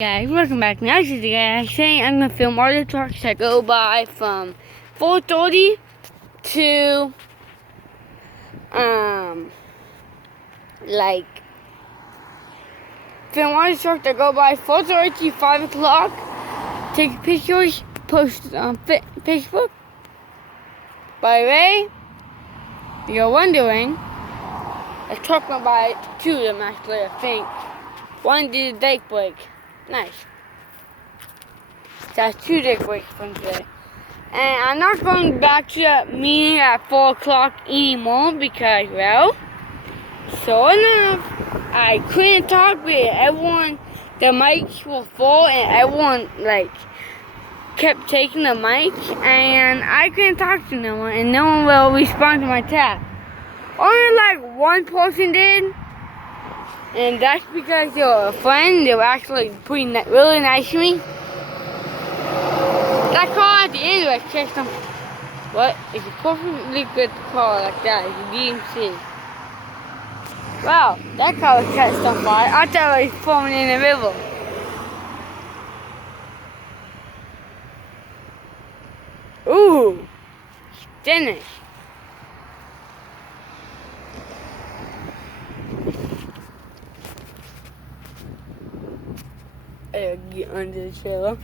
Guys, welcome back. Now today I'm gonna film all the trucks that go by from 4:30 to like film all the trucks that go by 4:30 to 5 o'clock. Take pictures, post it on Facebook. By the way, you're wondering, a truck went by 2 of them actually. I think one did a date break. Nice. That's 2 day breaks from today. And I'm not going back to that meeting at 4 o'clock anymore because, well, so enough. I couldn't talk with everyone. The mics were full and everyone, kept taking the mic. And I couldn't talk to no one and no one will respond to my chat. Only, one person did. And that's because they were a friend. They were actually really nice to me. That car at the end was catch them. What? It's a perfectly good car like that. It's a DMC. Wow, that car was catched on fire. I thought it was falling in the river. Ooh, finished. I gotta get under the trailer.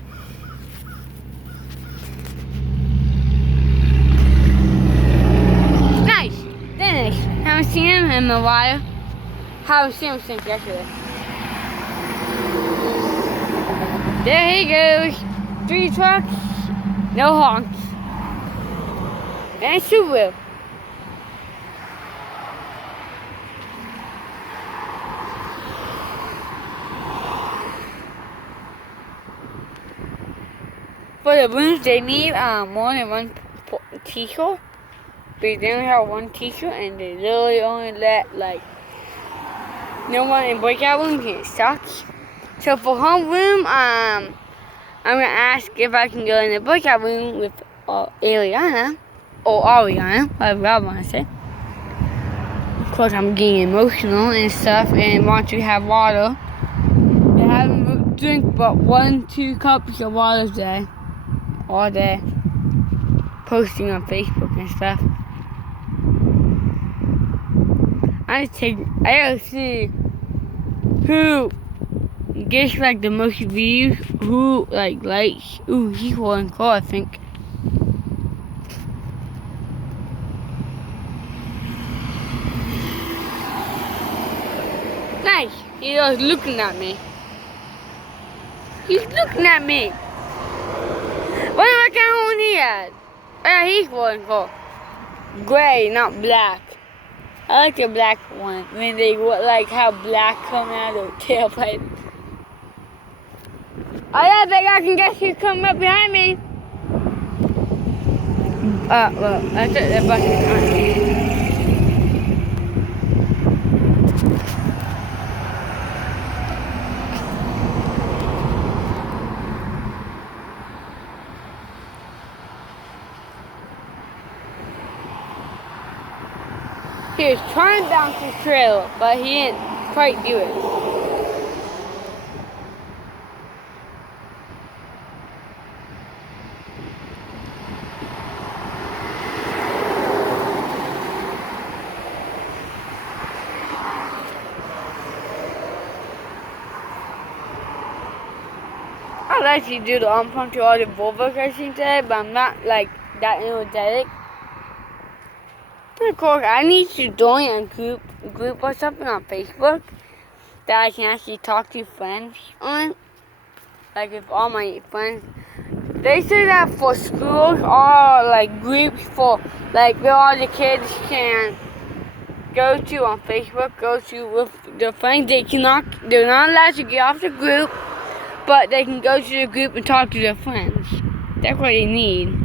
Nice! Finished. Haven't seen him in a while. Haven't seen him since yesterday. There he goes. 3 trucks, no honks. And a Subaru. For the rooms, they need more than one teacher. But they only have one teacher, and they literally only let no one in breakout rooms, and it sucks. So for home room, I'm gonna ask if I can go in the breakout room with Ariana or Ariana, whatever I want to say. Of course, I'm getting emotional and stuff, and want to have water. They haven't drink but 1-2 cups of water a day. All day, posting on Facebook and stuff. I gotta see who gets the most views, who likes. Ooh, he's one call, I think. Nice. He was looking at me. He's looking at me. What kind of one he had? Yeah, he's one called gray, not black. I like the black one when they how black come out of the tailpipe. I think I can guess who's coming up behind me. Well, I took the button. He was trying to bounce the trailer, but he didn't quite do it. I'd actually do the unpunctuated Volvo racing today, but I'm not that energetic. Of course, I need to join a group or something on Facebook that I can actually talk to friends on. With all my friends. They say that for schools or groups for where all the kids can go to on Facebook, go to with their friends. They're not allowed to get off the group, but they can go to the group and talk to their friends. That's what they need.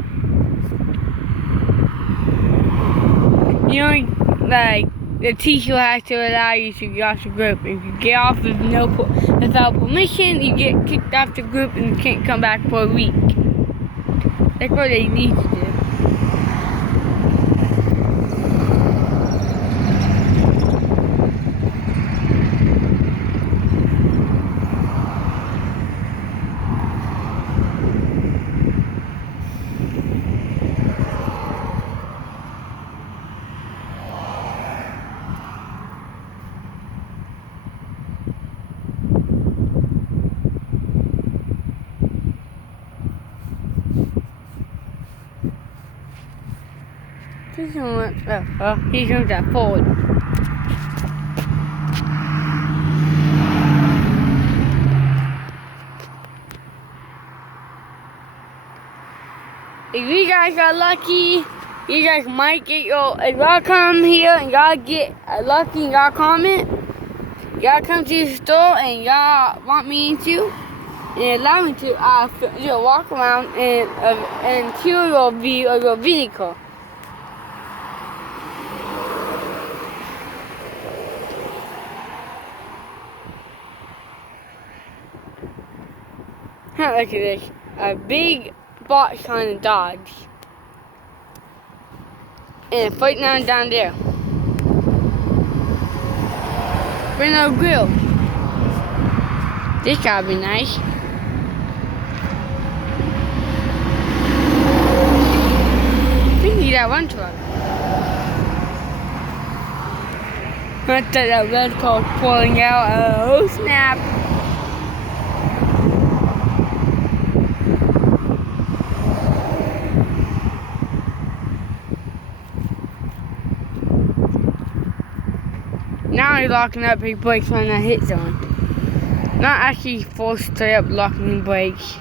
You know, the teacher has to allow you to get off the group. If you get off without permission, you get kicked off the group and you can't come back for a week. That's what they need to do. This one, he comes that forward. If you guys got lucky, you guys might get if y'all come here and y'all get lucky and y'all comment, y'all come to the store and y'all want me to, and allow me to, I'll walk around and kill your view of your vehicle. Look at this, a big box kind of Dodge. And right now down there. With no grill. This gotta be nice. We need that one truck. I thought that red car was pulling out. Oh snap. Now he's locking up his brakes when that hit zone. Not actually forced straight up locking brakes.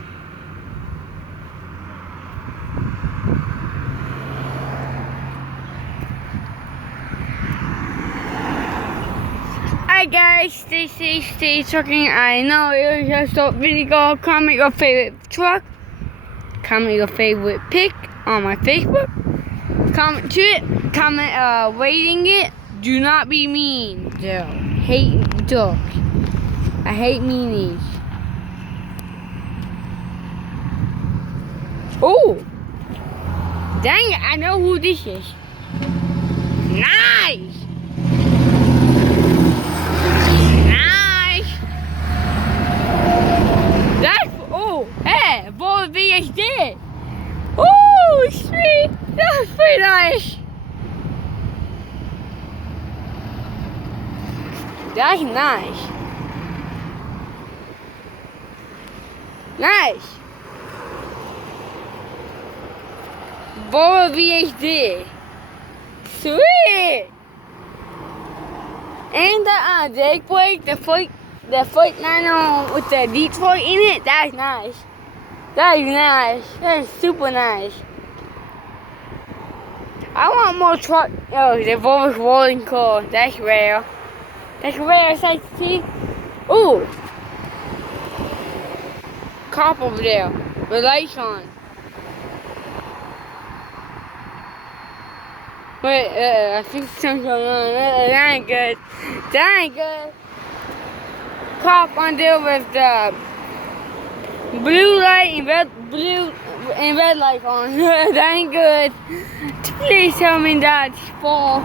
Hi guys, stay safe, stay trucking. I know it was just a video. Comment your favorite truck. Comment your favorite pic on my Facebook. Comment to it. Comment rating it. Do not be mean, though. Hate dogs. I hate meanies. Oh! Dang it, I know who this is. Nice! Nice! That's, oh, hey, Volvo VXD. Oh, sweet! That's pretty nice. That's nice. Nice. Volvo VXD. Sweet. And the brake brake, the foot nano with the Detroit in it. That's nice. That is nice. That is super nice. I want more truck. Oh, the Volvo's rolling car. That's rare. That's rare sight to see. Ooh! Cop over there. The lights on. Wait, I think something's going on. That ain't good. That ain't good. Cop on there with the blue light and red light on. That ain't good. Please tell me that's for.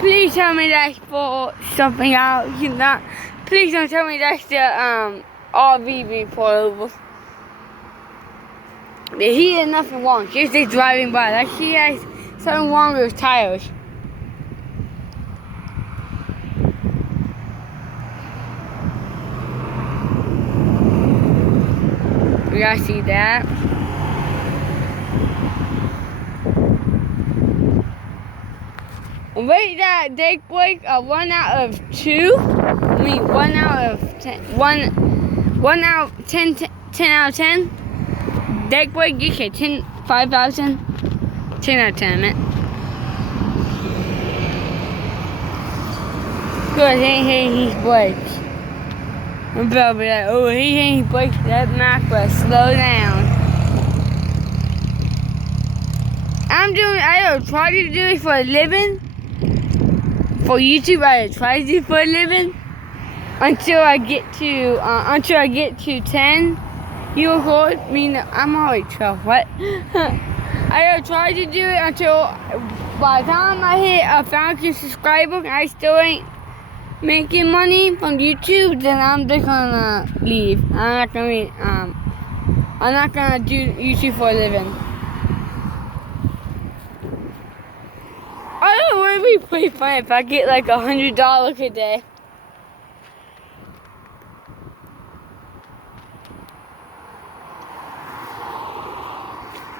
Please tell me that's for something else. Please don't tell me that's the RV being pulled over. He did nothing wrong. He's just driving by. Like he has something wrong with his tires. We gotta see that. Rate that brake brake a 1 out of 2. I mean 1 out of 10. 1 out of 10, 10 out of 10. Brake brake, you get 10, 5,000. 10 out of 10, man. Good, he ain't his brakes. I'm probably like, oh, he ain't his brakes. That macro, slow down. I try to do it for a living. For YouTube, I try to do it for a living until I get to 10 years old. I mean, I'm already 12. What? I try to do it until by the time I hit 1,000 subscribers, I still ain't making money from YouTube. Then I'm just gonna leave. I'm not gonna do YouTube for a living. I don't want to be pretty fun if I get like $100 a day.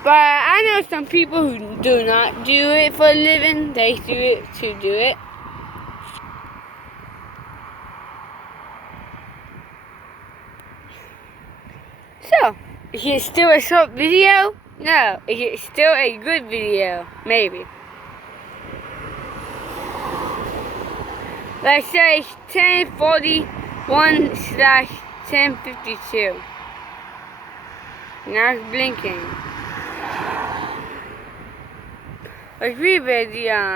But I know some people who do not do it for a living. They do it to do it. So, is it still a short video? No. Is it still a good video? Maybe. Let's say 1041/1052. Now it's blinking. Let's read the